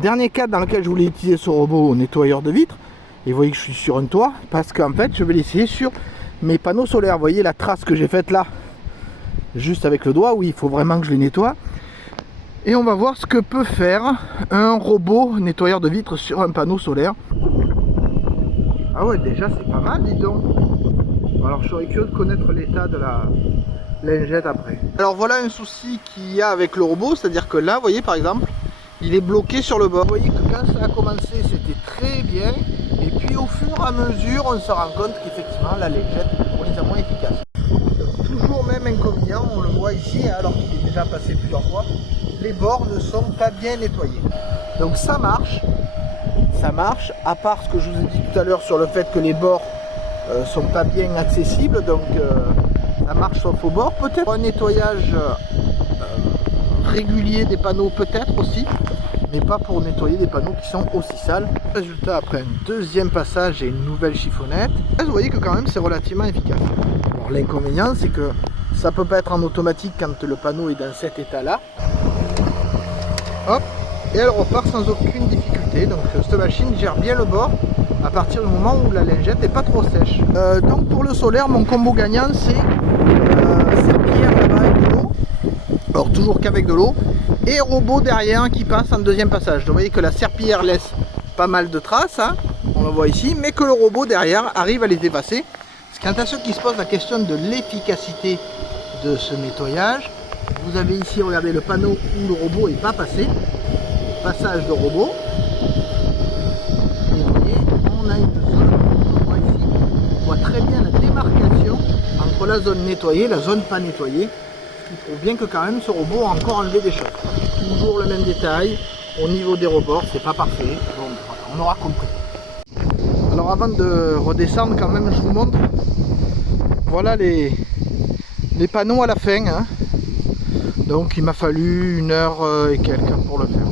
Dernier cas dans lequel je voulais utiliser ce robot nettoyeur de vitres. Et vous voyez que je suis sur un toit parce qu'en fait je vais l'essayer sur mes panneaux solaires. Vous voyez la trace que j'ai faite là, juste avec le doigt. Oui, il faut vraiment que je les nettoie. Et on va voir ce que peut faire un robot nettoyeur de vitres sur un panneau solaire. Ah ouais, déjà c'est pas mal, dis donc. Alors je serais curieux de connaître l'état de la lingette après. Alors voilà un souci qu'il y a avec le robot, c'est-à-dire que là, vous voyez par exemple, il est bloqué sur le bord. Vous voyez que quand ça a commencé, c'était très bien. Et puis au fur et à mesure, on se rend compte qu'effectivement, la lingette est de moins en moins efficace. Donc, toujours même inconvénient, on le voit ici, alors qu'il est déjà passé plusieurs fois, les bords ne sont pas bien nettoyés. Donc ça marche, à part ce que je vous ai dit tout à l'heure sur le fait que les bords sont pas bien accessibles, donc ça marche sauf au bord. Peut-être un nettoyage régulier des panneaux, peut-être aussi, mais pas pour nettoyer des panneaux qui sont aussi sales. Résultat, après un deuxième passage et une nouvelle chiffonnette, vous voyez que quand même c'est relativement efficace. Alors l'inconvénient, c'est que ça peut pas être en automatique quand le panneau est dans cet état là. Hop, et elle repart sans aucune difficulté. Donc cette machine gère bien le bord à partir du moment où la lingette n'est pas trop sèche. Donc pour le solaire, mon combo gagnant, c'est serpillière là-bas avec de l'eau. Alors toujours qu'avec de l'eau. Et robot derrière qui passe en deuxième passage. Donc, vous voyez que la serpillière laisse pas mal de traces, hein, on le voit ici, mais que le robot derrière arrive à les effacer. Quant à ceux qui se posent la question de l'efficacité de ce nettoyage, vous avez ici, regardez, le panneau où le robot n'est pas passé. Passage de robot. Et vous voyez, on a une zone, on voit ici, on voit très bien la démarcation entre la zone nettoyée et la zone pas nettoyée. Il prouve bien que quand même ce robot a encore enlevé des choses. Toujours le même détail, au niveau des rebords, c'est pas parfait. Bon, voilà, on aura compris. Alors avant de redescendre quand même, je vous montre. Voilà les panneaux à la fin. Hein. Donc il m'a fallu 1 heure et quelques pour le faire.